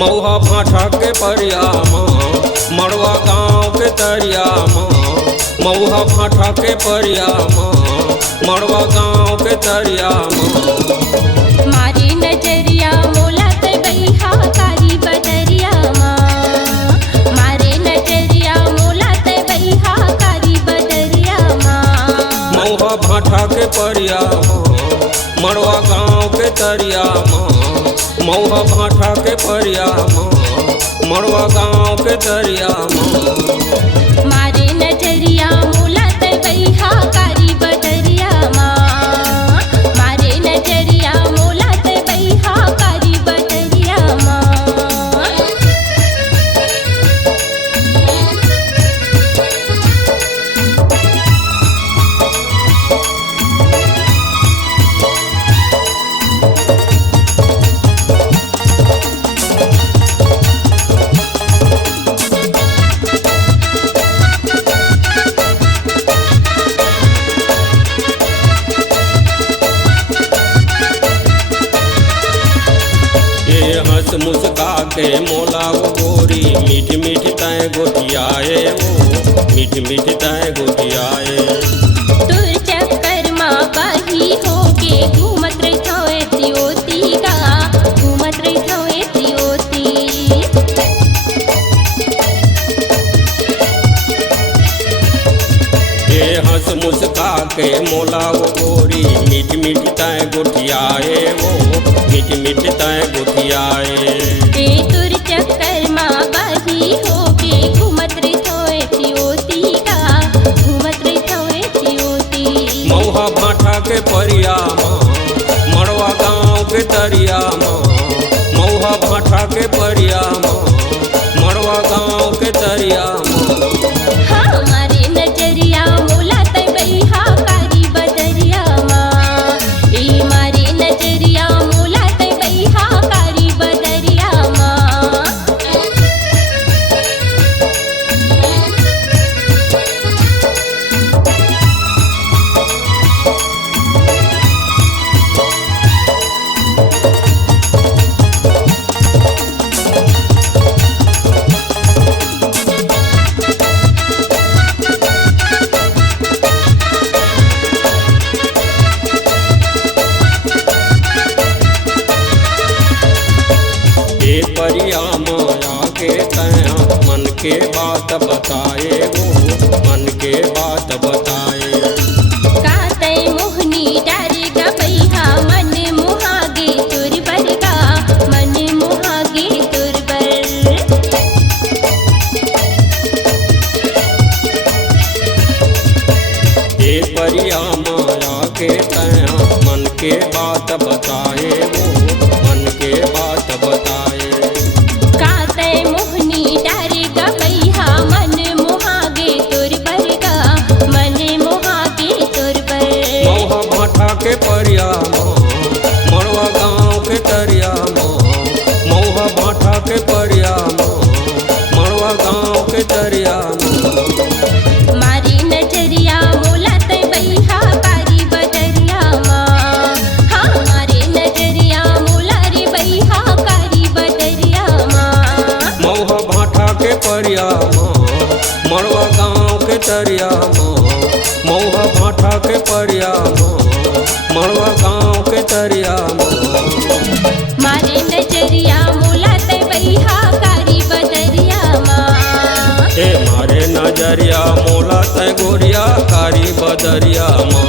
मऊहा भाठा के परिया माँ मड़वा गाँव के तरिया माँ मऊहा भाठा के परिया माँ मड़वा गाँव के तरिया माँ मारे नजरिया मोला ते बैहा कारी बदरिया माँ मारे नजरिया मोला ते बैहा कारी बदरिया माँ मऊहा भाठा के परिया माँ मड़वा गाँव के तरिया माँ मऊहा भाठा के परिया माँ मड़वा गाँव के तरिया माँ मारे नजरिया मोला ते बैहा कारी बदरिया माँ मारे नजरिया मोला ते बैहा कारी बदरिया माँ हंस मुस्का के मोला वो गोरी मीठ मीठ तय गोटियाए वो मीठ मीठ तय गोटियाए तुर चक्कर माँ बाही होके घूमत रहता है त्योती का घूमत रहता है त्योती ये हंस मुस्का के मोला वो गोरी मीठ मीठ तय गोटियाए वो मीठ मीठ तय गोटियाए तुर चक्कर माँ बाही होके घूमत रहता है त्योती का घूमत रहता है त्योती मऊहा भाठा के परिया माँ मड़वा गाँव के तरिया माँ मऊहा भाठा के परिया माँ मड़वा गाँव के तरिया माँ हाँ मारे नजरिया मोला ते बैहा कारी बदरिया माँ ए मारे नजरिया मोला ते बैहा कारी बदरिया माँ ये परिया माया के तया मन के बात बताए वो मन के बात बताए काते मोहनी डारेगा बैहा मन मुहागे तुरबर का मन मुहागे तुरबर ये परिया माया के तया मन के बात बताए वो मन के बात बताए काते मोहनी डारेगा बैहा मन मुहागे तुरबर का मन मुहागे तुरबर मऊहा भाठा के परिया माँ मड़वा गाँव के तरिया माँ मऊहा भाठा के परिया माँ मड़वा गाँव के तरिया माँ मारी नजरिया मोला ते बैहा कारी बदरिया माँ हाँ मारे नजरिया मोला रे बैहा कारी बदरिया माँ मऊहा भाठा के परिया माँ मड़वा गाँव के तरिया माँ मऊहा भाठा के परिया माँ मड़वा गाँव के तरिया माँ मारे नजरिया मोला ते बैहा कारी बदरिया माँ हे मारे नजरिया मोला तय गोरिया कारी बदरिया माँ